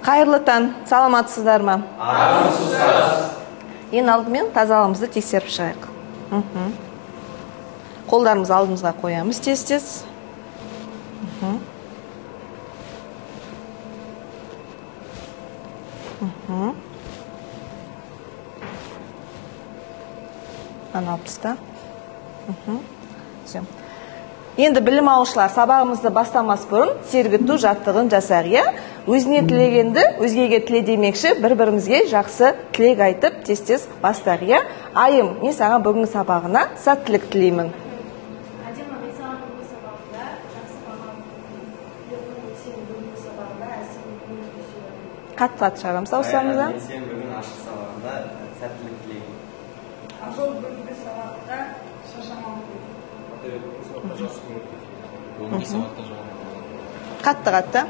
Қайырлы таң, саламатсыздар ма? Ең алдымен тазалығымызды тексеріп шығайық. Қолдарымызды алдымызға қоямыз тез-тез. Анау тұста. Енді білім алушылар сабағымызды бастамас бұрын сергіту жаттығын жасақ. Өзіне тілегенді өзгеге тіле демекші, бір-бірімізге жақсы тілек айтып, тез-тез бастар. Айым, мен саған бүгінгі сабағына сәттілік тілеймін. Адема, мен саған бүгінгі сабағында жақсы бағам. Сен бүгінгі сабағында әсем. Қатты шығарамыз аусамызда. Мен сен бүгін ашық сабағында сәттілік тілеймін. Ажол бүгінгі сабақта шашамам. Қатты.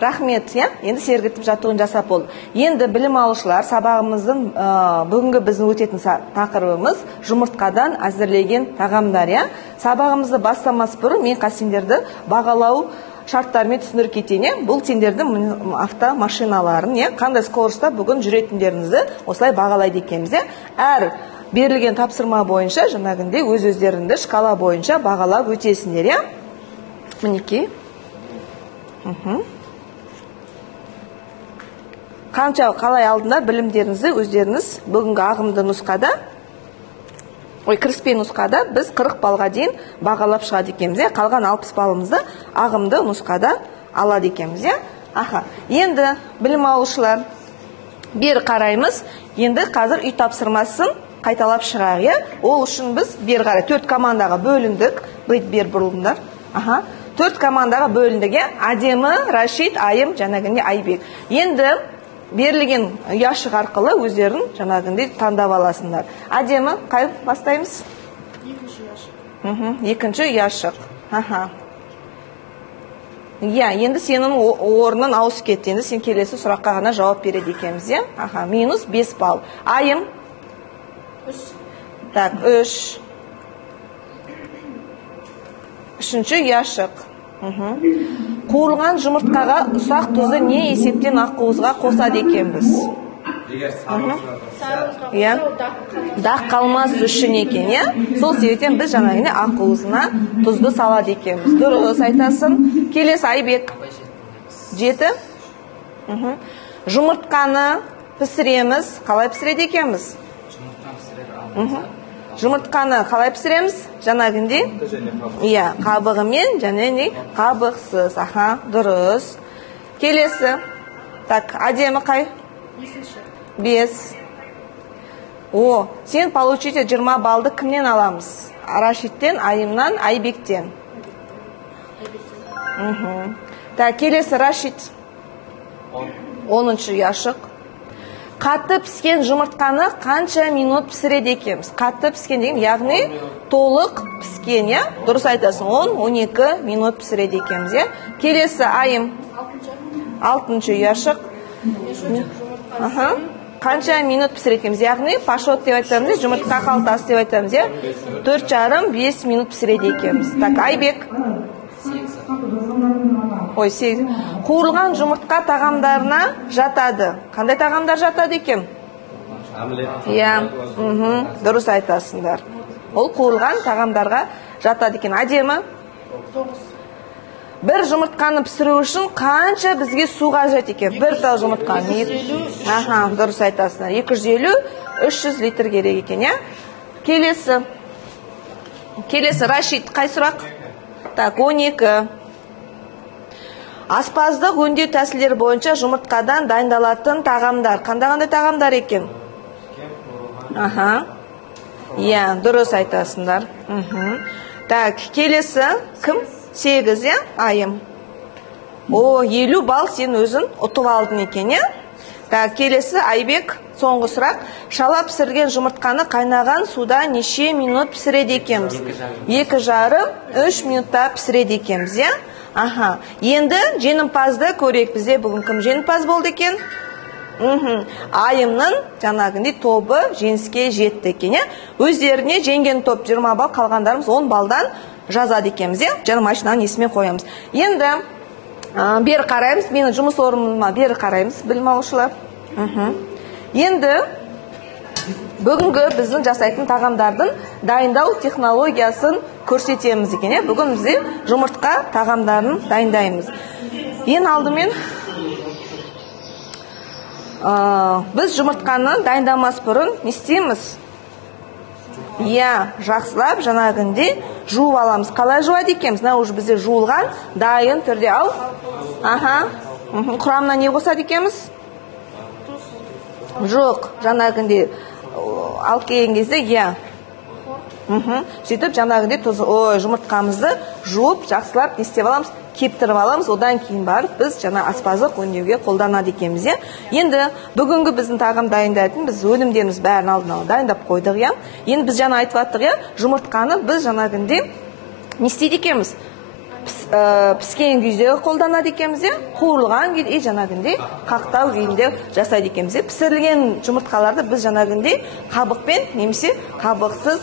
Рахмет, енді сергітіп жаттығын жасап болды. Енді білім алушылар сабағымыздың бүгінгі біздің өтетін тақырыбымыз жұмыртқадан әзірлеген тағамдар. Сабағымызды бастамас бұрын мен сендерді бағалау шарттарымен түсіндіріп кетейін. Бұл сендердің автомашиналарын, қандай скоростта бүгін жүретіндеріңізді осылай бағалайды екенбіз. Әр берілген тапсырма бойынша жаңағындай өз-өздеріңді шкала бойынша бағалап өтесіңдер. Мінекей. Қанша қалай алдында білімдеріңізді өздеріңіз бүгінгі ағымды нұсқада, кіріспе нұсқада біз 40 балға дейін бағалап шығады екенбіз. Қалған 60 балымызды ағымды нұсқада алады екенбіз. Енді білім алушылар бері қараймыз. Енді қазір үй тапсырмасын қайталап шығайық. Ол үшін біз бері қарай 4 командаға бөліндік. Бер бұрылыңдар. 4 командаға бөліндіге Адемі, Рашид, Айым, жаңағындай Айбек. Енді берілген яшық арқылы өздерін жаңағындай таңдап аласыңдар. Адемі, қай бастаймыз? Екінші яшық. Енді сенің орнын ауысып кетті. Енді сен келесі сұраққа ғана жауап береді екенбіз. Минус 5 балл. Айым? 3. Үшінші яшық. Қуырылған жұмыртқаға ұсақ тұзды не есептен ақуызға қосады екенбіз? Дақ қалмас үшін екен. Сол себептен біз жаңағыне ақуызына тұзды салады екенбіз. Дұрыс айтасың. Келесі Айбек. 7. Жұмыртқаны пісіреміз. Қалай пісіреді екенбіз? Жұмыртқаны қалай пісіреміз? Жаңағындай? Қабығымен, және қабықсыз. Дұрыс. Келесі. Адемі қай? 5. Сен получите 20 балды кімнен аламыз? Рашидтен, Айымнан, Айбектен. Келесі Рашид. 10-шы яшық. Қатты піскен жұмыртқаны қанша минут пісіреді екенбіз? Қатты піскен деген, яғни толық піскен, дұрыс айтасың, 10-12 минут пісіреді екенбіз. Келесі Айым. 6-шы яшық. Қанша минут пісіреді екенбіз? Яғни пашот деп айтамыз, жұмыртқа қалтасы деп айтамыз. 4,5-5 минут пісіреді екенбіз. Айбек. 8. Қуырылған жұмыртқа тағамдарына жатады. Қандай тағамдар жатады екен? Дұрыс айтасыңдар. Ол қуырылған тағамдарға жатады екен. Адемі? 9. Бір жұмыртқаны пісіру үшін қанша бізге су қажет екен? Бір тал жұмыртқаны. Дұрыс айтасыңдар. 250-300 литр керек екен. Келесі Рашид, қай сұрақ? 12. Аспаздық өңдеу тәсілдері бойынша жұмыртқадан дайындалатын тағамдар. Қандай тағамдар екен? Дұрыс айтасыңдар. Келесі кім? 8, Айым. 50 балл сен өзін ұтып алдың екен. Келесі Айбек, соңғы сұрақ. Шала пісірген жұмыртқаны қайнаған суда неше минут пісіреді екенбіз? 2,5-3 минутта пісіреді екенбіз. Енді жеңімпазды көрейік. Бізде бүгін кім жеңімпаз болды екен? айымның жаңағындай тобы жеңіске жетті екен, иә. Өздеріне жеңген топ 20 балл, қалғандарымыз 10 балдан жазады екенбіз, иә. Жаңа машинаның есімен қоямыз. Енді бері қараймыз, менің жұмыс орныма бері қараймыз, білім алушылар. Енді бүгінгі біздің жасайтын тағамдардың дайындау технологиясын көрсетеміз екен, иә. Бүгін бізде жұмыртқа тағамдарын дайындаймыз. Ең алдымен біз жұмыртқаны дайындамас бұрын не істейміз? Жақсылап жаңағындай жуып аламыз. Қалай жуады екенбіз? Уже бізде жуылған дайын түрде ал. Құрамына не қосады екенбіз? Жоқ, жаңағындай алып келген кезде сөйтіп жаңағындай жұмыртқамызды жуып жақсылап не істеп аламыз? Кептіріп аламыз, одан кейін барып біз жаңа аспаздық өнеуге қолданады екенбіз. Енді бүгінгі біздің тағам дайындайтын біз өнімдеріміз бәрін алдын ала дайындап қойдық. Енді біз жаңа айтып аттық, жұмыртқаны біз жаңағындай не істейді екенбіз? Піскен күйде қолданады екенбіз, қуырылған күйде жаңағындай қақтау күйінде жасайды екенбіз. Пісірілген жұмыртқаларды біз жаңағындай қабықпен немесе қабықсыз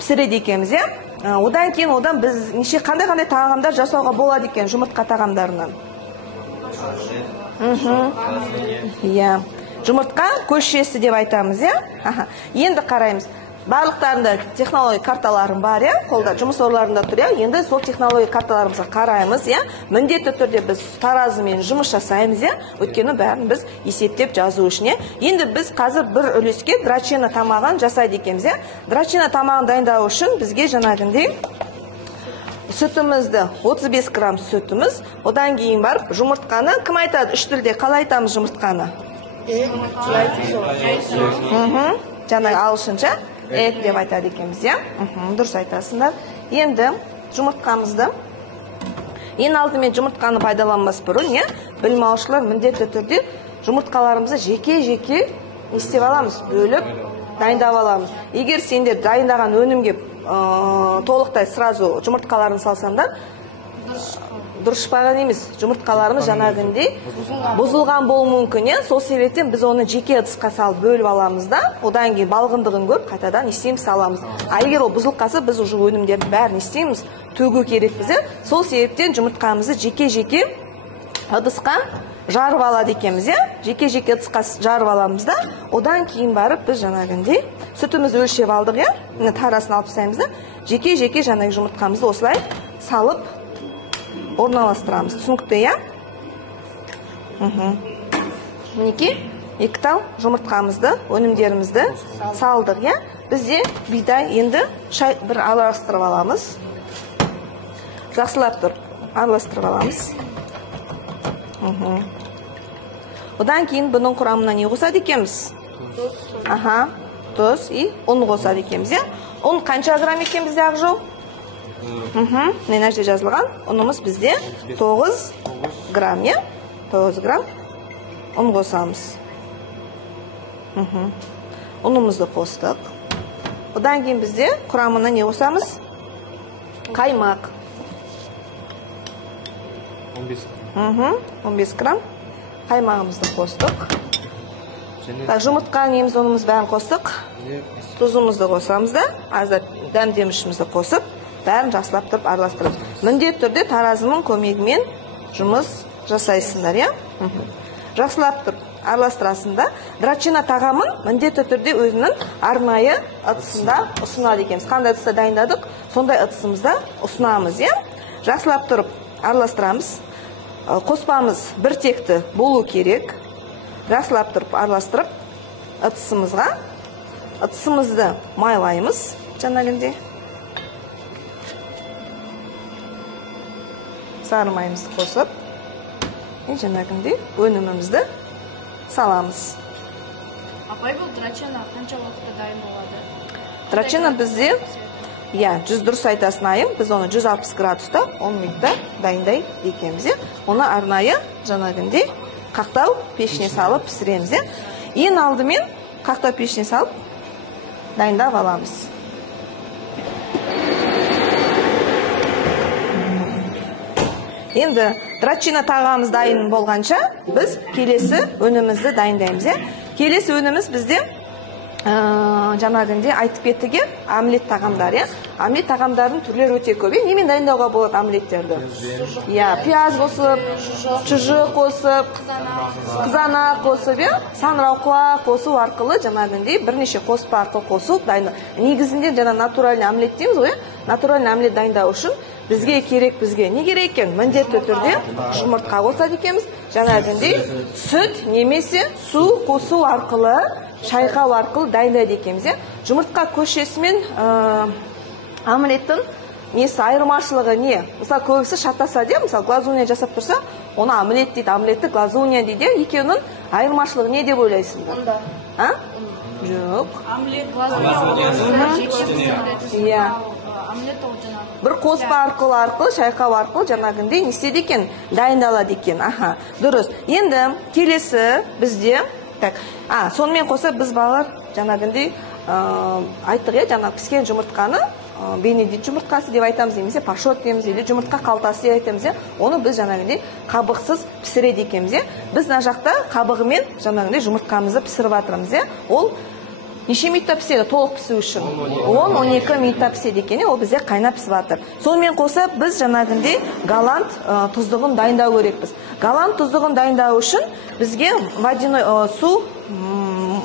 пісіреді екенбіз. Одан кейін біз қандай тағамдар жасауға болады екен жұмыртқа тағамдарынан? Жұмыртқа көшесі деп айтамыз, Енді қараймыз. Барлықтарында технология карталарым бар, қолда жұмыс орларында тұр, Енді сол технология карталарымызға қараймыз, Міндетті түрде біз таразымен жұмыс жасаймыз, Өйткені бәрін біз есептеп жазу үшін, Енді біз қазір бір үлеске драчина тамағын жасайды екенбіз, Драчина тамағын дайындау үшін бізге жаңағындай сүтімізді 35 грамм сүтіміз, одан кейін барып жұмыртқаны кім айтады? Үш тілде қалай айтамыз жұмыртқаны? Жаңағы ағылшынша эк деп айтады екенбіз, Дұрыс айтасыңдар. Енді жұмыртқамызды ең алдымен жұмыртқаны пайдаланбас бұрын, білім алушылар міндетті түрде жұмыртқаларымызды жеке-жеке істеп аламыз, бөліп дайындап аламыз. Егер сендер дайындаған өнімге толықтай сразу жұмыртқаларын салсаңдар, дұрыс шықпаған емес. Жұмыртқаларымыз жаңағындай бұзылған болуы мүмкін, Сол себептен біз оны жеке ыдысқа салып бөліп аламыз да, одан кейін балғындығын көріп қайтадан істейміз, аламыз. Егер ол бұзылып қалса, біз уже өнімдердің бәрін істейміз, төгу керекпіз. Сол себептен жұмыртқамызды жеке-жеке ыдысқа жарып алады екенбіз, Жеке-жеке ыдысқа жарып аламыз да, одан кейін барып біз жаңағындай сүтімізді өлшеп алдық, тарасын алып тастаймыз да, жеке-жеке жаңағы жұмыртқамызды осылай салып орналастырамыз. Түсінікті, Мінеки, екі тал жұмыртқамызды, өнімдерімізді салдық, Бізде бидай енді бір араластырып аламыз. Жақсылап тұрып араластырып аламыз. Одан кейін бұның құрамына не қосады екенбіз? Тұз и ұн қосады екенбіз, Ұн қанша грамм екен бізде Ақжол? Мына жерде жазылған. Ұнымыз бізде 9 грамм, 9 грамм ұн қосамыз. Ұнымызды қостық. Одан кейін бізде құрамына не қосамыз? Қаймақ. 15 грамм қаймағымызды қостық. Жұмыртқа неміз ұнымыз бәрін қостық. Тұзымызды қосамыз да, аздап дәмдемішімізді қосып, бәрін жақсылап тұрып араластырып. Міндетті түрде таразының көмегімен жұмыс жасайсыңдар, Жақсылап тұрып араластырасында. Драчина тағамын міндетті түрде өзінің арнайы ыдысында ұсынады екенбіз. Қандай ыдыста дайындадық, сондай ыдысымызда ұсынамыз, Жақсылап тұрып араластырамыз. Қоспамыз бір текті болу керек. Жақсылап тұрып араластырып ыдысымызды майлаймыз жаңағындай. Сары майымызды қосып, жаңағындай өнімімізді саламыз. Апай, бұл драчина қанша уақытта дайын болады? Драчина бізде, 100 дұрыс айтасың айым, біз оны 160 градуста 10 минутта дайындай екенбіз. Оны арнайы жаңағындай қақтау пешіне салып пісіреміз. Ең алдымен қақтау пешіне салып дайындап аламыз. Енді драчина тағамыз дайын болғанша біз келесі өнімізді дайындаймыз. Келесі өніміз бізде жаңағынде айтып кеттіге омлет тағамдар. Омлет тағамдардың түрлері өте көп. Немен дайындауға болады омлеттерді? Пияз қосып, шұжық қосып, қызанақ қосып, саңырауқұлақ қосу арқылы жаңағынде бірнеше қоспа арқылы қосып дайындау. Негізінде жаңа натуральный омлет дейміз ғой. Натуральный омлет дайындау үшін бізге не керек екен? Міндетті түрде жұмыртқа қосады екенбіз. Жаңағынде сүт немесе су қосу арқылы, шайқау арқылы дайындайды екенбіз. Жұмыртқа көшесімен омлеттің несі айырмашылығы не? Мысалы көбісі шатасады, мысалы глазунья жасап тұрса, оны омлет дейді, омлетті глазунья дейді. Екеуінің айырмашылығы не деп ойлайсыңдар? Жоқ. Омлет глазунья. Бір қоспа арқылы, шайқау арқылы жаңағынде не істейді екен? Дайындалады екен. Дұрыс. Енді келесі бізде сонымен қоса біз балалар жаңағынде айттық, жаңа піскен жұмыртқаны бенедикт жұмыртқасы деп айтамыз, немесе пашот дейміз, или жұмыртқа қалтасы деп айтамыз. Оны біз жаңағынде қабықсыз пісіреді екенбіз. Біз мына жақта қабығымен жаңағынде жұмыртқамызды пісіріп жатырмыз. Ол неше минутта піседі толық пісу үшін? 10-12 минутта піседі екен, ол бізде қайнап пісіп жатыр. Сонымен қоса біз жаңағынде голланд тұздығын дайындау керекпіз. Голланд тұздығын дайындау үшін бізге водяной су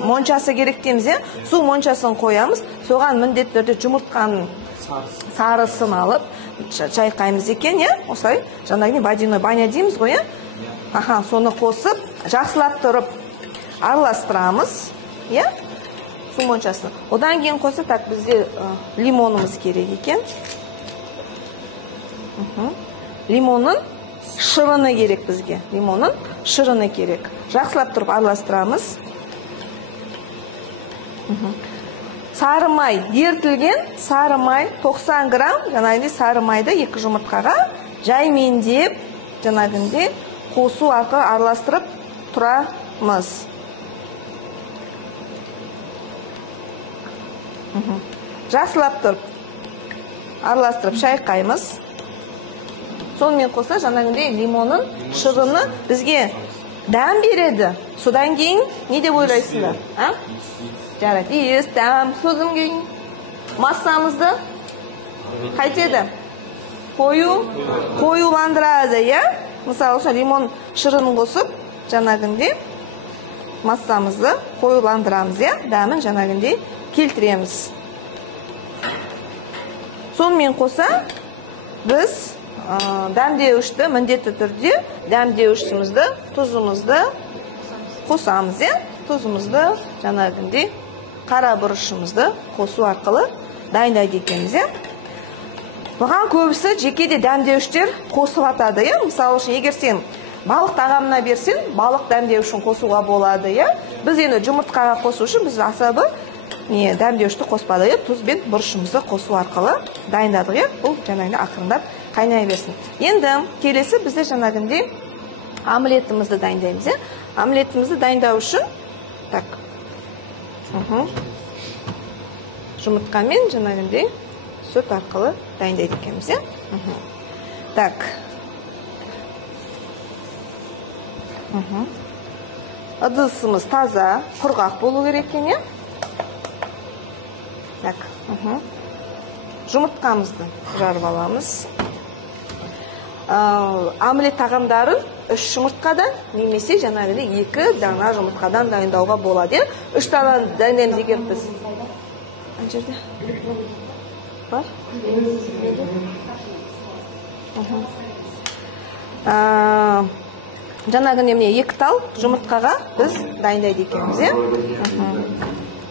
моншасы керек дейміз. Су моншасын қоямыз. Соған міндетті түрде жұмыртқаның сарысын алып шайқаймыз екен, осылай жаңағынде водяной баня дейміз ғой. Соны қосып, жақсылап тұрып араластырамыз. Су моншасын. Одан кейін қоса бізде лимонымыз керек екен. Лимонның шырыны керек бізге. Лимонның шырыны керек. Жақсылап тұрып араластырамыз. Сары май, ертілген сары май 90 грамм, жаңағынде сары майды 2 жұмыртқаға жаймендеп, жаңағынде қосу арқылы араластырып тұрамыз. Жақсылап тұрып араластырып шайқаймыз. Сонымен қоса жаңағынде лимонның шырыны бізге дәм береді. Содан кейін не деп ойлайсыңдар? Жарайды, иіс, дәм, содан кейін массамызды қайтеді? Қоюландырады, Мысалы үшін лимон шырынын қосып, жаңағынде массамызды қоюландырамыз, дәмін жаңағынде келтіреміз. Сонымен қоса біз дәмдеуішті міндетті түрде дәмдеуішімізді, тұзымызды қосамыз, тұзымызды жаңағынде қара бұрышымызды қосу арқылы дайындайды екенбіз. Бұған көбісі жекеде дәмдеуіштер қосып атады. Мысалы үшін, егер сен балық тағамына берсең, балық дәмдеуішін қосуға болады. Біз енді жұмыртқаға қосу үшін біз асабы дәмдеуішті қоспады. Тұз бен бұрышымызды қосу арқылы дайындадық. Бұл жаңағынде ақырындап қайнай берсін. Енді келесі бізде жаңағынде омлетімізді дайындаймыз. Омлетімізді дайындау үшін жұмыртқамен жаңағынде сүт арқылы дайындайды екенбіз. Ыдысымыз таза, құрғақ болу керек екен. Жұмыртқамызды жарып аламыз. Омлет тағамдарын 3 жұмыртқадан немесе жаңағыдай 2 дана жұмыртқадан дайындауға болады. 3 дана дайындаймыз егер біз. Ана жерде бар? Жаңағыдай 2 тал жұмыртқаға біз дайындайды екенбіз.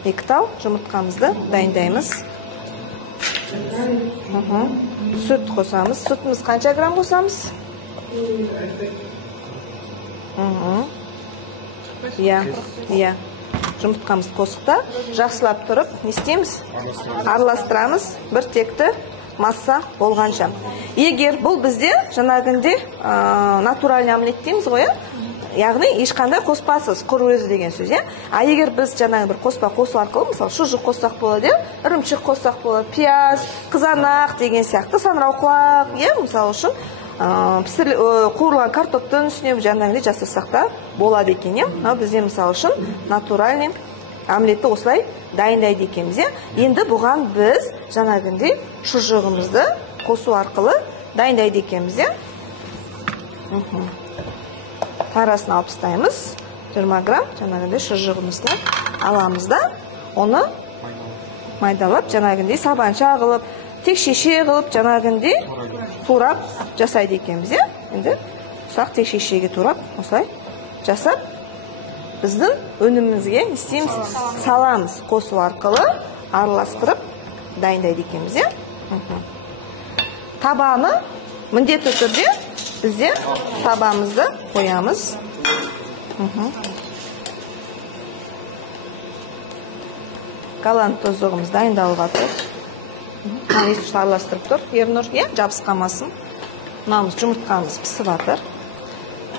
2 тал жұмыртқамызды дайындаймыз. Сүт қосамыз. Сүтіміз қанша грамм қосамыз? Жұмыртқамызды қосықта жақсылап тұрып, не істейміз? Араластырамыз, бір текті масса болғанша. Егер бұл бізде жаңағынде натуральный омлет дейміз ғой, яғни ешқандай қоспасыз, құр өзі деген сөз. А егер біз жаңағы бір қоспа қосу арқылы, мысалы шұжық қоссақ болады, ірімшік қоссақ болады, пияз, қызанақ деген сияқты, саңырауқұлақ, мысалы үшін қуырылған картоптың үстіне жаңағыдай жасасақ та болады екен. Мынау бізде мысалы үшін натуральный омлетті осылай дайындайды екенбіз. Енді бұған біз жаңағындай шұжығымызды қосу арқылы дайындайды екенбіз. Тарасын алып тастаймыз. 20 грамм жаңағындай шұжығымызды аламыз да, оны майдалап, жаңағындай сабанша қылып, тек шеше қылып, жаңағындай турап жасайды екенбіз. Енді ұсақ тек шешеге турап, осылай жасап, біздің өнімімізге істейміз, саламыз, қосу арқылы араластырып дайындайды екенбіз. Табаны міндетті түрде бізде табамызды қоямыз. Голланд тұздығымыз дайындалып жатыр. Естішті араластырып тұр. Ернұр, жабысып қалмасын. Мынамыз жұмыртқамыз пісіп жатыр.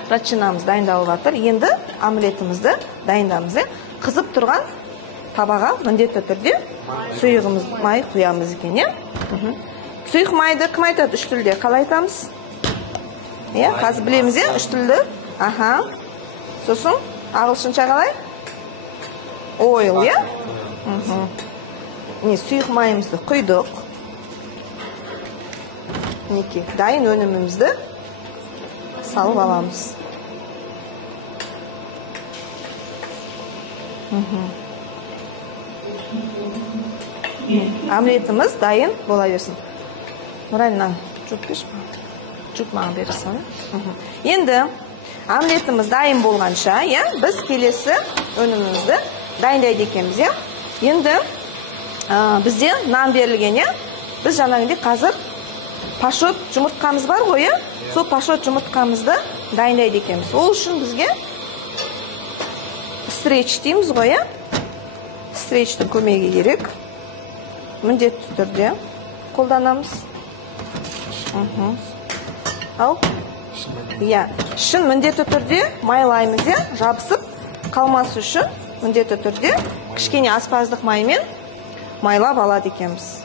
Рачинамыз дайындалып жатыр. Енді омлетімізді дайындамыз. Қызып тұрған табаға міндетті түрде сұйығымыз май құямыз екен. Сұйық майды кім айтады? Үш тілде қалай айтамыз? Қазір білеміз, үш тілді. Сосын ағылшынша қалай? Oil, сұйық майымызды құйдық. Дайын өнімімізді салып аламыз. Омлетіміз дайын бола берсін. Нұрайынан жүк маған бересің. Енді омлетіміз дайын болғанша, біз келесі өнімімізді дайындайды екенбіз. Енді бізде нан берілген, біз жаңағындай қазір пашот жұмыртқамыз бар ғой, сол пашот жұмыртқамызды дайындайды екенбіз. Ол үшін бізге стреч дейміз ғой, стречтің көмегі керек. Міндетті түрде қолданамыз. Шын міндетті түрде майлаймыз, жабысып қалмасы үшін міндетті түрде кішкене аспаздық маймен майлап алады екенбіз.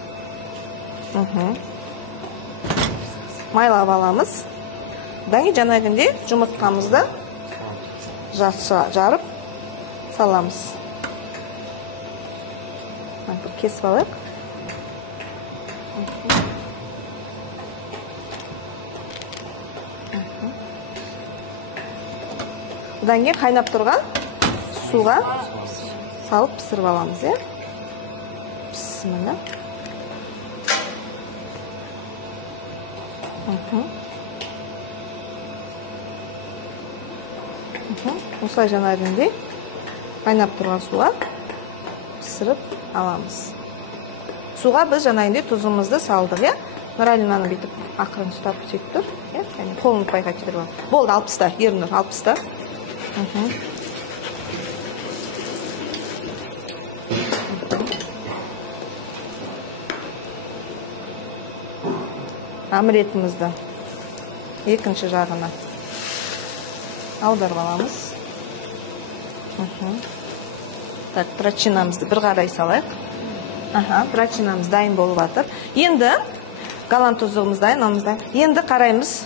Майлап аламыз. Одан жаңағындай жұмыртқамызды жарып саламыз. Кесіп алайық. Одан кейін қайнап тұрған суға салып пісіріп аламыз. Бісміллә. Осылай жаңағындай қайнап тұрған суға пісіріп аламыз. Суға біз жаңағындай тұзымызды салдық. Нұралинаны бүйтіп ақырын ұстап сөйтіп тұр. Қолын ұтпай қайтып алып. Болды, 60-та, Ернұр, 60-та. Омлетімізді екінші жағына аударып аламыз. Так, прачинамызды бір қарай салайық. Прачинамыз дайын болып жатыр. Енді голланд тұздығымыз дайын. Енді қараймыз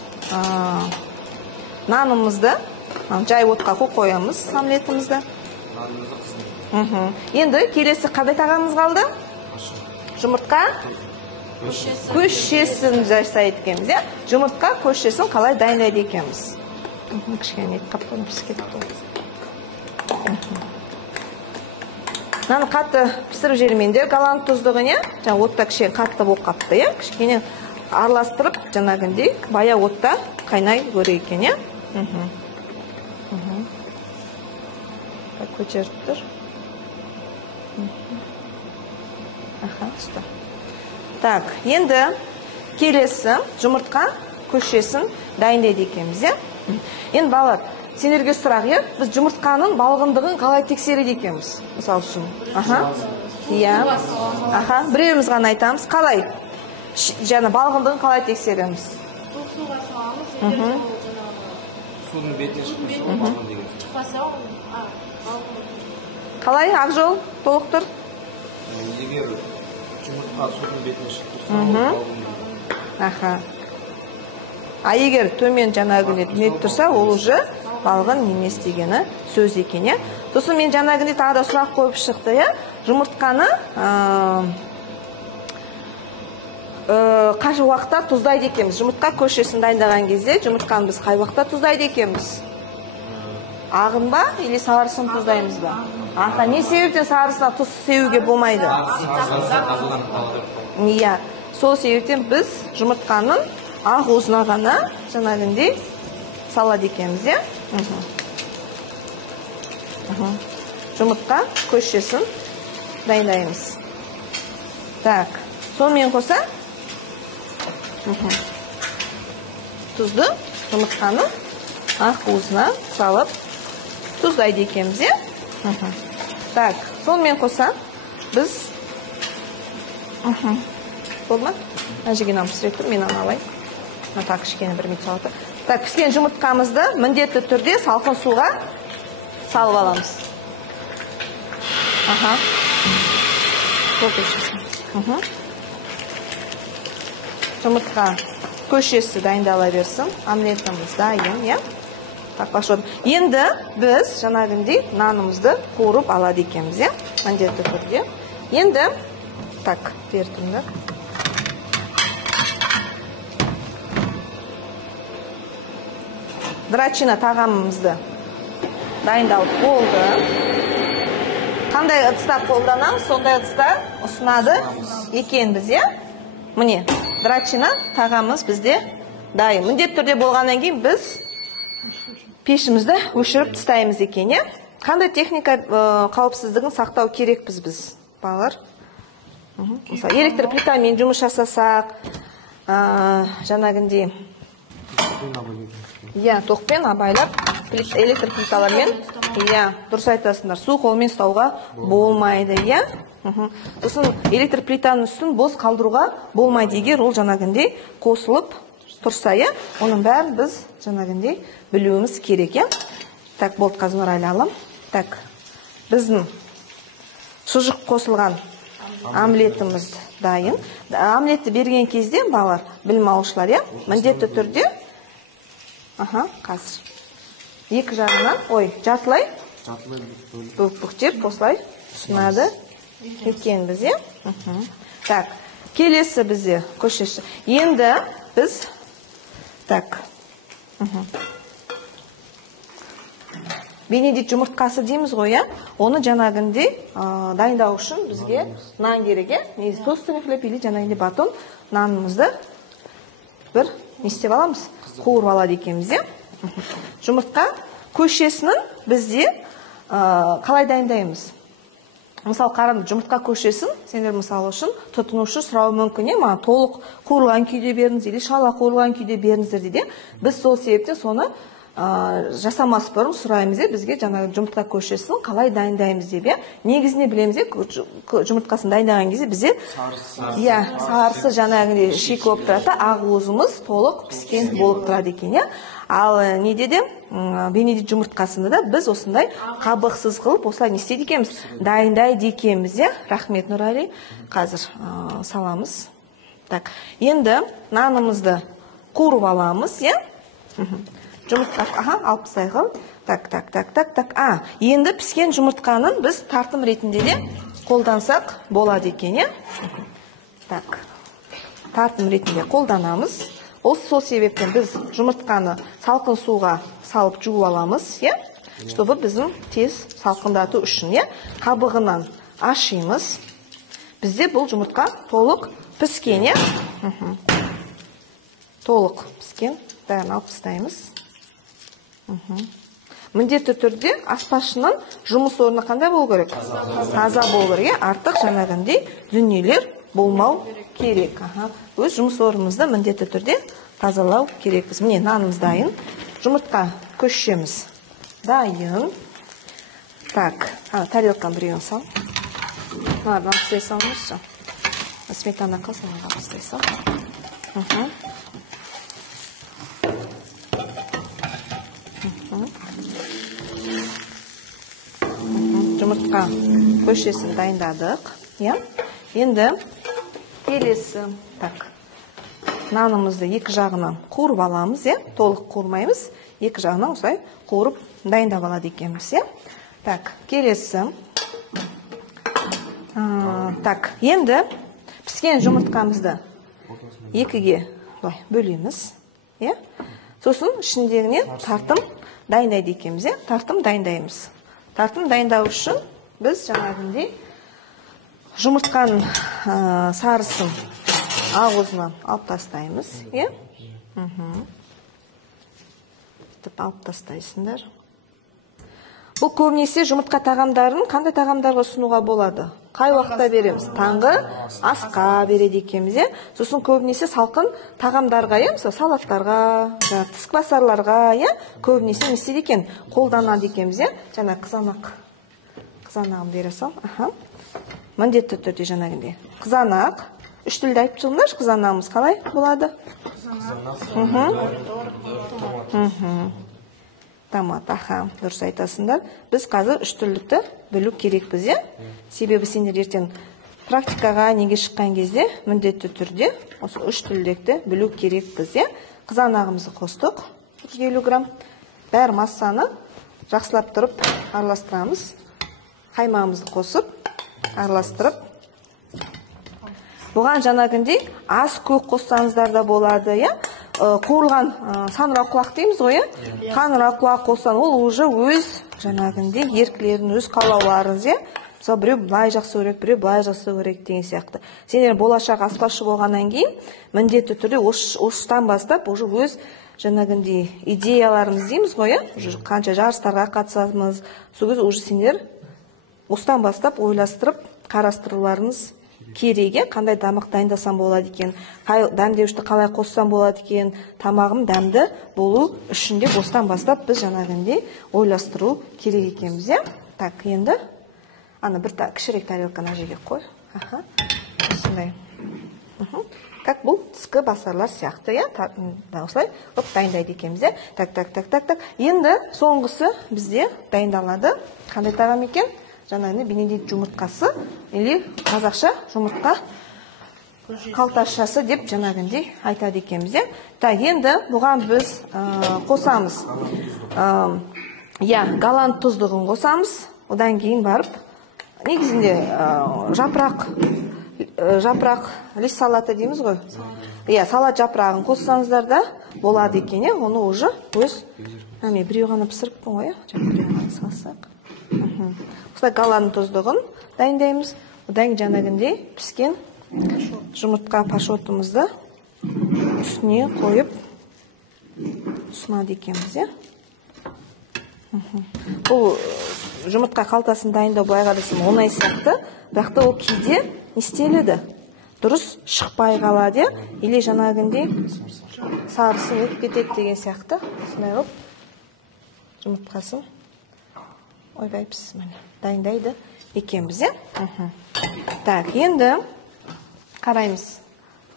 нанымызды жай отқа қоямыз омлетімізді. Енді келесі қандай тағамыз қалды? Жұмыртқа көшесін жасайды екенбіз. Жұмыртқа көшесін қалай дайындайды екенбіз. Кішкене қаптан пісіп кетті. Наны қатты пісіріп жермендер голланд тұздығын, отта кішкене қатты болып қапты, кішкене араластырып, жаңағындай бая отта қайнай көрейік екен. Көтеріп тұр. Так, енді келесі жұмыртқа көшесін дайындайды екенбіз. Енді балалар, сендерге сұрақ, біз жұмыртқаның балғындығын қалай тексереді екенбіз? Мысал үшін. Біреуіміз ғана айтамыз. Қалай? Жаңа балғындығын қалай тексереміз? Суға саламыз. Судың бетіне шықпаса, қалай? Ақжол, толықтыр. Егер жұмыртқа судың бетіне шығып тұрса, А егер төмен жаңағыдай нетіп тұрса, ол уже балғын емес дегені сөз екен, иә. Сосын мен жаңағыдай тағы да сұрақ қойып шықты, иә. Жұмыртқаны қай уақытта тұздайды екенбіз? Жұмыртқа көшесін дайындаған кезде жұмыртқаны біз қай уақытта тұздайды екенбіз? Ағын ба, или сарысын тұздаймыз ба? Аха, не себептен сарысына тұз сеуге болмайды? Иә, сол себептен біз жұмыртқаның ақ уызына ғана жаңағындай салады екенбіз, иә? Жұмыртқа көшесін дайындаймыз. Так, сонымен қоса тұзды жұмыртқаның ақ уызына салып тұздайды екенбіз, иә? Так, сонымен қоса біз болды ма? Әжеген ам пісіріп тұр, мен аны алайын. Так, кішкене бір минут салады. Так, піскен жұмыртқамызды міндетті түрде салқын суға салып аламыз. Аха. Жұмыртқа көшесі дайындала берсін. Омлетіміз дайын, иә? Так, башылды. Енді біз жаңағындай нанымызды қуырып алады екенбіз, иә? Міндетті түрде. Енді, так, бертімдік. Драчина тағамымызды дайындалып болды. Қандай ыдыста қолданамыз, сондай ыдыста ұсынады екенбіз, иә? Міне, драчина тағамымыз бізде дайын. Міндетті түрде болғаннан кейін біз пешімізді өшіріп тастаймыз екен, иә? Қандай техника қауіпсіздігін сақтау керекпіз біз, балалар? Мысалы, электр плитамен жұмыс жасасақ, жаңағындай иә, тоқпен абайлап, электр плиталармен, иә, дұрыс айтасыңдар, су қолмен ұстауға болмайды, иә? Сосын электр плитаның үстін бос қалдыруға болмайды, егер ол жаңағындай қосылып тұрса, иә? Оның бәрін біз жаңағындай білуіміз керек, иә? Так, болды, қазір айлалым. Так, біздің шұжық қосылған омлетіміз дайын. Омлетті берген кезде, балалар, білім алушылар, иә? Міндетті түрде қазір. Екі жағынан, жартылай бүктеп осылай ұсынады екенбіз, иә? Так, келесі бізде көшесі. Енді біз, так, бенедикт жұмыртқасы дейміз ғой, иә? Оны жаңағындай дайындау үшін бізге нан керек, иә? Тостный хлеб или жаңағындай батон нанымызды бір не істеп аламыз? Қуырып алады екенбіз, иә? Жұмыртқа көшесінің бізде қалай дайындаймыз? Мысалы, қараңыз, жұмыртқа көшесін, сендер мысалы үшін тұтынушы сұрауы мүмкін, маған толық қуырылған күйде беріңіз, или шала қуырылған күйде беріңіздер дейді. Біз сол себептен соны жасамас бұрын сұраймыз, бізге жаңағы жұмыртқа көшесін қалай дайындаймыз деп, негізіне білеміз, жұмыртқасын дайындаған кезде бізде сарысы жаңағындай шикі болып тұрады, ақ уызымыз толық піскен болып тұрады екен, ал неде де бенедикт жұмыртқасында да біз осындай қабықсыз қылып осылай не істейді екенбіз, дайындайды екенбіз, рахмет, Нұрали. Қазір саламыз. Так, енді нанымызды қуырып аламыз, жұмыртқа, алып тастайық. Так. Енді піскен жұмыртқаның біз тартым ретінде де қолдансақ болады екен, Так, тартым ретінде қолданамыз. Сол себептен біз жұмыртқаны салқын суға салып жуып аламыз, чтобы біздің тез салқындату үшін, қабығынан ашимыз. Бізде бұл жұмыртқа толық піскен, толық піскен. Бәрін алып тастаймыз. Міндетті түрде аспазшының жұмыс орны қандай болу керек? Таза болу керек, артық жаңағындай дүниелер болмау керек. Өз жұмыс орнымызды міндетті түрде тазалау керекпіз. Міне, нанымыз дайын. Жұмыртқа көшеміз дайын. Так, тарелканы біреуін сал. Алып тастай салыңызшы. Сметана қалсын, алып тастай сал. Жұмыртқа көшесін дайындадық. Енді келесі. Так. нанымызды екі жағынан қуырып аламыз, толық қуырмаймыз, екі жағынан осылай қуырып дайындап алады екенбіз. Так, келесі. Так, енді піскен жұмыртқамызды екіге бөлеміз. Сосын ішіндегіне тартым дайындайды екенбіз. Тартым дайындаймыз. Тартым дайындау үшін біз жаңағындай жұмыртқаның сарысын ağzından алып тастаймыз. Алып тастайсыңдар. Бұл көбінесе жұмыртқа тағамдарын қандай тағамдарға ұсынуға болады? Қай уақытта береміз? Таңғы асқа береді екенбіз. Сосын көбінесе салқын тағамдарға, мысалы салаттарға, түскі басарларға, көбінесе не істейді екен? Қолданады екенбіз. Жаңа қызанағын бере сал. Міндетті түрде жаңағындай. Қызанақ. Үш тілді айтып жылыңдар, қызанағымыз қалай болады? Томат, дұрыс айтасыңдар. Біз қазір үш түрлікті білу керекпіз. Себебі сендер ертең практикаға неге шыққан кезде міндетті түрде осы үш түрлікті білу керекпіз. Қызанағымызды қостық, 150 грамм. Бәр массаны жақсылап тұрып араластырамыз. Қаймағымызды қосып, араластырып. Бұған жаңағындай аз көк қоссаңыздар да болады, қуырылған саңырауқұлақ дейміз ғой, саңырауқұлақ қоссан, ол уже өз жаңағындай еркілерін, өз қалауларыңыз, мысалы біреу былай жақсы көрек, біреу былай жақсы көрек деген сияқты. Сендер болашақ аспазшы болғаннан кейін міндетті түрде осыдан бастап уже өз жаңағындай идеяларымыз дейміз ғой, қанша жарыстарға қатысамыз, сол кезде уже сендер осыдан бастап ойластырып қарастыруларыңыз керек, қандай тамақ дайындасам болады екен, дәмдеуішті қалай қоссам болады екен, тамағым дәмді болу үшін де осыдан бастап біз жаңағындай ойластыру керек екенбіз. Так, енді ана бір кішірек тарелканы жерге қой. Осындай. Как бұл түскі басарлар сияқты, осылай дайындайды екенбіз. Так. Енді соңғысы бізде дайындалады. Қандай тағам екен? Жаңағыны бенедикт жұмыртқасы, или қазақша жұмыртқа қалташасы деп жаңағындай айтады екенбіз. Енді бұған біз қосамыз. Голланд тұздығын қосамыз. Одан кейін барып, негізінде жапырақ лист салаты дейміз ғой. Салат жапырағын қоссаңыздар да болады екен. Оны уже өз біреу ғана пісіріппін ғой, біреу ғана салсақ. Голланд тұздығын дайындаймыз. Одан жаңағындай піскен жұмыртқа пашотымызды үстіне қойып ұсынады екенбіз. Бұл жұмыртқа қалтасын дайындау былай қарасам оңай сияқты, бірақ та ол кейде не істеледі? Дұрыс шықпай қалады, или жаңағындай сарысын өтіп кетеді деген сияқты. Осындай қылып жұмыртқасын ойбайпыз, дайындайды екенбіз. Так, енді қараймыз.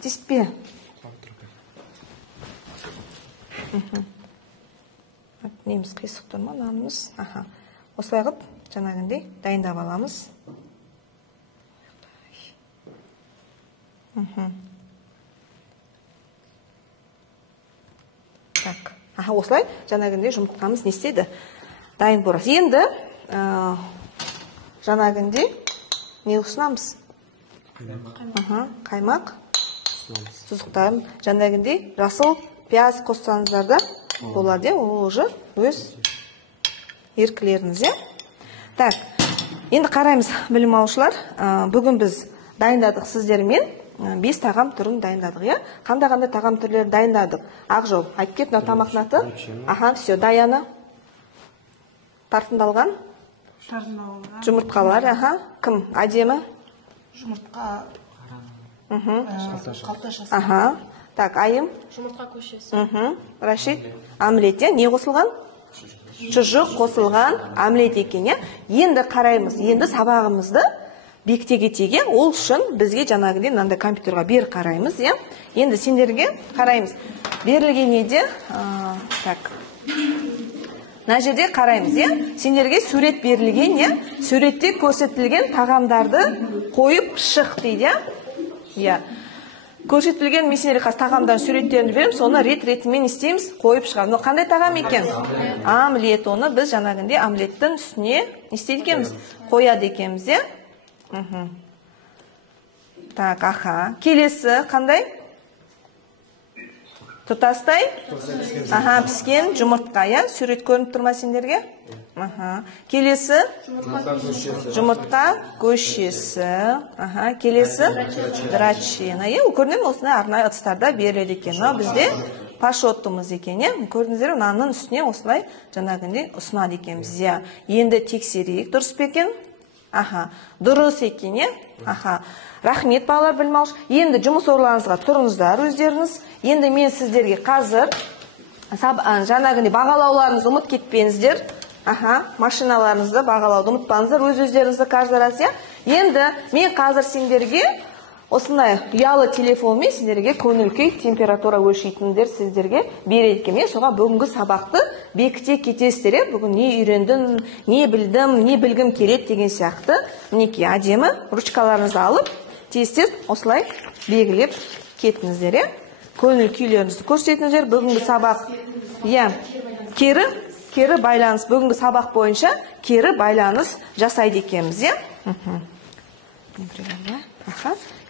Теспе. Неміз қисық тұр ма, нанымыз? Осылай қып, жаңағындай дайындап аламыз. Так, осылай жаңағындай жұмыртқамыз не істейді? Дайын борас. Енді жаңағындай не ұсынамыз? Қаймақ. Тұздықтарын жаңағындай жасыл пияз қоссаңыздар да болады. Ол уже өз еркілеріңіз. Так, енді қараймыз, білім алушылар. Бүгін біз дайындадық сіздермен 5 тағам түрін дайындадық. Қандай тағам түрлерін дайындадық? Ақжол, айтып кет, тамақнаты. Все, Даяна. Тартындалған? Жұмыртқалар, кім? Әдемі? Жұмыртқа қалташасы. Так, Айым? Жұмыртқа көшесі. Рашид? Омлет, не қосылған? Шұжық қосылған омлет екен. Енді қараймыз, енді сабағымызды бекіте кетеге, ол үшін бізге жаңағыдай мынандай компьютерға бер қараймыз. Енді сендерге қараймыз. Берілген неде? Так. Мына жерде қараймыз, сендерге сурет берілген, суретте көрсетілген тағамдарды қойып шық дейді. көрсетілген мен сендерге қазір тағамдардың суреттерін беремін, соны рет-ретімен істейміз, қойып шығамыз. Қандай тағам екен? Омлет. Оны біз жаңағындай омлеттің үстіне не істейді екенбіз? Қояды екенбіз, иә? Так, аха. Келесі қандай? Тұтастай? Аха, піскен жұмыртқа, иә? Сурет көрініп тұр ма сендерге? Аха. Келесі? Жұмыртқа көшесі. Аха. Келесі? Драчина. Көрдіңіздер ме? Осындай арнайы ыдыстарда беріледі екен. Бізде пашоттымыз екен, иә? Көрдіңіздер, нанның үстіне осылай жаңағындай ұсынады екенбіз, иә? Енді тексерейік, дұрыс па екен? Аха. Дұрыс екен, иә? Аха. Рахмет, балалар, білім алушы. Енді жұмыс орындарыңызға тұрыңыздар өздеріңіз. Енді мен сіздерге қазір жаңағындай бағалауларыңызды ұмыт кетпеңіздер. Аха, машиналарыңызды бағалауды ұмытпаңыздар, өз-өздеріңізді каждый раз, иә? Енді мен қазір сендерге осындай ұялы телефонмен сендерге көңіл-күй, температура өлшейтіндер сіздерге береді екен. Мен соға бүгінгі сабақты бекіте кетесіздер, бүгін не үйрендім, не білдім, не білгім келеді деген сияқты. Мінекей әдемі ручкаларыңызды алып, тез-тез осылай белгілеп кетіңіздер, иә? Көңіл-күйлеріңізді көрсетіңіздер. Бүгінгі сабақ, иә, кері байланыс, бүгінгі сабақ бойынша кері байланыс жасайды екенбіз, иә?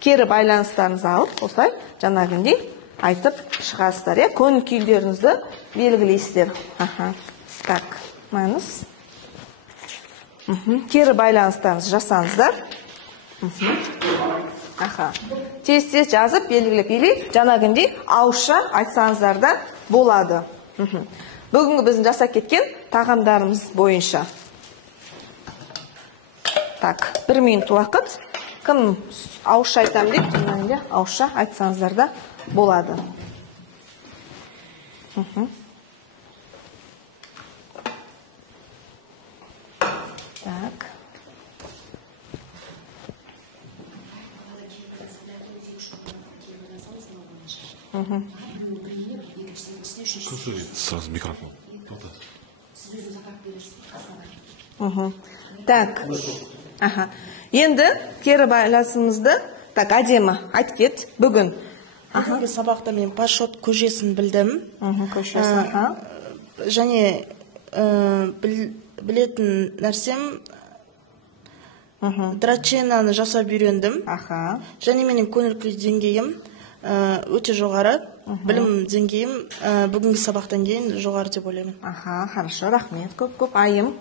Кері байланыстарыңызды алып, осылай жаңағындай айтып шығасыздар, иә? Көңіл-күйлеріңізді белгілейсіздер. Так, маңыз. Кері байланыстарыңызды жасаңыздар. Тез-тез жазып, белгілеп, или жаңағындай ауызша айтсаңыздар да болады. Бүгінгі біздің жасап кеткен тағамдарымыз бойынша. Так, 1 минут уақыт. Кім ауызша айтам деп, жаңағындай ауызша айтсаңыздар да болады. Так. Сразу микрофон. Так. Аха. Енді кері байланысымызды так әдемі айтып кет. Бүгін. Бүгінгі сабақта мен пашот көжесін білдім. Көжесін. Және білетін нәрсем драченаны жасап үйрендім. Және менің көңіл-күй деңгейім өте жоғары. Білім деңгейім бүгінгі сабақтан кейін жоғары деп ойлаймын. Хорошо, рахмет. Көп-көп айым.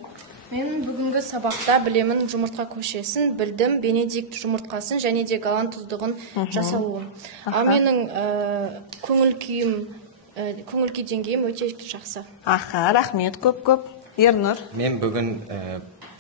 Мен бүгінгі сабақта білемін жұмыртқа көшесін, білдім, бенедикт жұмыртқасын және де голланд тұздығын жасалуын. Ал менің көңіл-күй деңгейім өте жақсы. Рахмет, көп-көп. Ернұр. Мен бүгін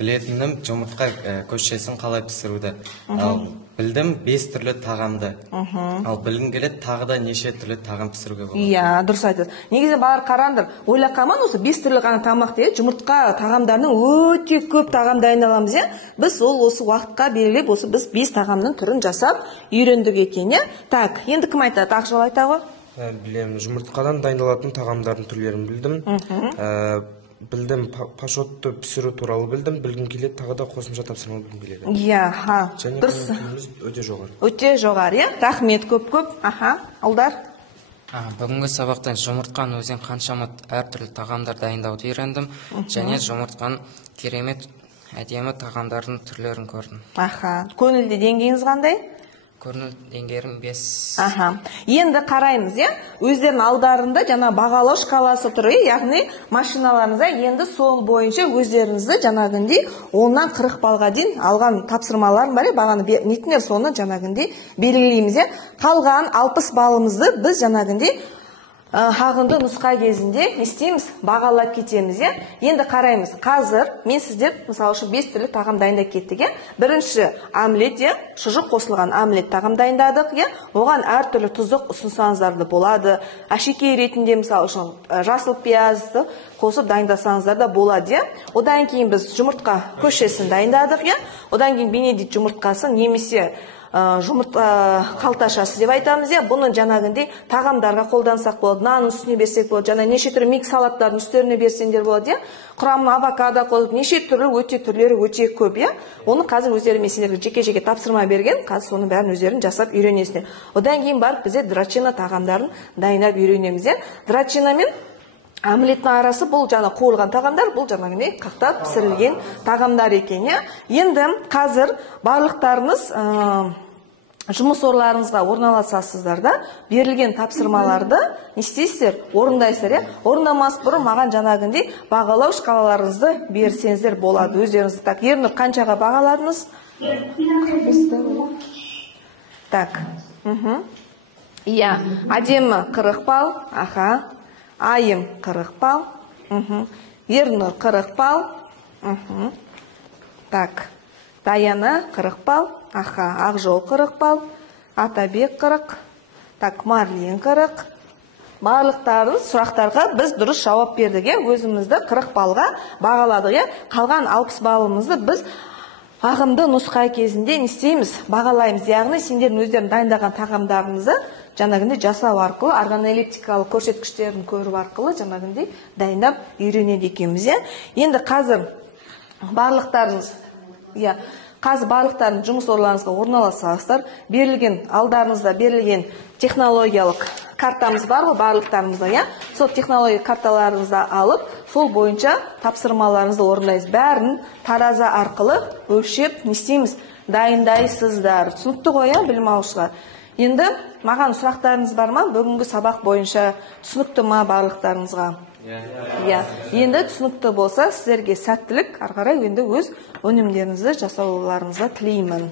білетінім жұмыртқа көшесін қалай пісіруді. Ал білдім 5 түрлі тағамды. Ал білгім келеді тағы да неше түрлі тағам пісіруге болады. Иә, дұрыс айтасыз. Негізі балалар қараңдар, ойлап қалман осы 5 түрлі ғана тамақ дейді, жұмыртқа тағамдарының өте көп тағам дайындаламыз, иә? Біз осы уақытқа белгілеп, осы біз 5 тағамның түрін жасап үйрендік екен, иә? Так, енді кім айтады? Ақжол айта ғой? Білемін, жұмыртқадан дайындалатын тағамдардың түрлерін білдім. Білдім, пашотты пісіру туралы білдім, білгім келеді, тағы да қосымша тапсырма білгім келеді. Иә, және дұрыс. өте жоғары. Өте жоғары, иә? Рахмет, көп-көп. Алдар. Бүгінгі сабақтан жұмыртқан өзен қаншама әртүрлі тағамдар дайындауды үйрендім, және жұмыртқан керемет әдемі тағамдардың түрлерін көрдім. Көңілде деңгейіңіз қандай? Көңіл деңгейім 5. Енді қараймыз, иә? Өздерінің алдарында жаңа бағалау шкаласы тұр, яғни машиналарыңызда енді сол бойынша өздеріңізді жаңағындай 10-нан 40 балға дейін алған тапсырмаларың бар, бағаны нетінер соны жаңағындай белгілейміз, иә? Қалған 60 балымызды біз жаңағындай хағынды нұсқа кезінде істейміз, бағалап кетеміз, иә? Енді қараймыз. Қазір мен сіздер, мысалы үшін 5 түрлі тағам дайындап кеттік, иә? Бірінші омлет, иә? Шұжық қосылған омлет тағам дайындадық, иә? Оған әртүрлі тұздық ұсынсаңыздар болады. Әшекей ретінде, мысалы үшін, жасыл пиязды қосып дайындасаңыздар да болады, иә? Одан кейін біз жұмыртқа көшесін дайындадық, иә? Одан кейін бенедикт жұмыртқасын немесе жұмыртқа қалташасы деп айтамыз, бұны жаңағындай тағамдарға қолдансақ болады, нанның үстіне берсек болады, жаңа неше түрлі микс салаттардың үстеріне берсеңдер болады, құрамына авокадо қойып, неше түрлі түрлері өте көп, оны қазір өздері мен сендерге жеке-жеке тапсырма берген, қазір соның бәрін өздерін жасап үйренесіңдер. Одан кейін барып бізде драчина тағамдарын дайындап үйренеміз. Драчина мен омлеттің арасы бұл жаңа қуырған тағамдар, бұл жаңағындай қақтап пісірілген тағамдар екен. Енді қазір барлықтарыңыз жұмыс орындарыңызға орналасасыздар да, берілген тапсырмаларды не істейсіздер? Орындайсыздар, орындамас бұрын маған жаңағындай бағалау шкалаларыңызды берсеңіздер болады. Өздеріңіз. Так, Ернұр қаншаға бағаладыңыз? Так. Иә, әдемі 40 балл. Аха. Айым 40 балл. Ернұр 40 балл. Так. Даяна 40 балл. Аха, Ақжол 40 балл. Атабек 40. Так, Марлен 40. Барлықтарыңыз сұрақтарға біз дұрыс жауап бердік. Өзімізді 40 балға бағаладық. Қалған 60 балымызды біз ағымды нұсқа кезінде не істейміз? Бағалаймыз. Яғни сендердің өздерін дайындаған тағамдарыңызды жаңағындай жасау арқылы, органолептикалық көрсеткіштерін көріп арқылы жаңағындай дайындап үйренеді екенбіз. Енді қазір барлықтарыңыз жұмыс орындарыңызға орналасасыздар. Берілген алдарыңызда берілген технологиялық картамыз бар ғой барлықтарыңызда, сол технология карталарыңызды алып, сол бойынша тапсырмаларыңызды орындайсыз. Бәрін тараза арқылы өлшеп не істейміз? Дайындайсыздар. Түсінікті ғой, білім алушылар. Енді маған сұрақтарыңыз бар ма? Бүгінгі сабақ бойынша түсінікті ма барлықтарыңызға? Енді түсінікті болса, сіздерге сәттілік, ары қарай енді өз өнімдеріңізді жасауларыңызды тілеймін.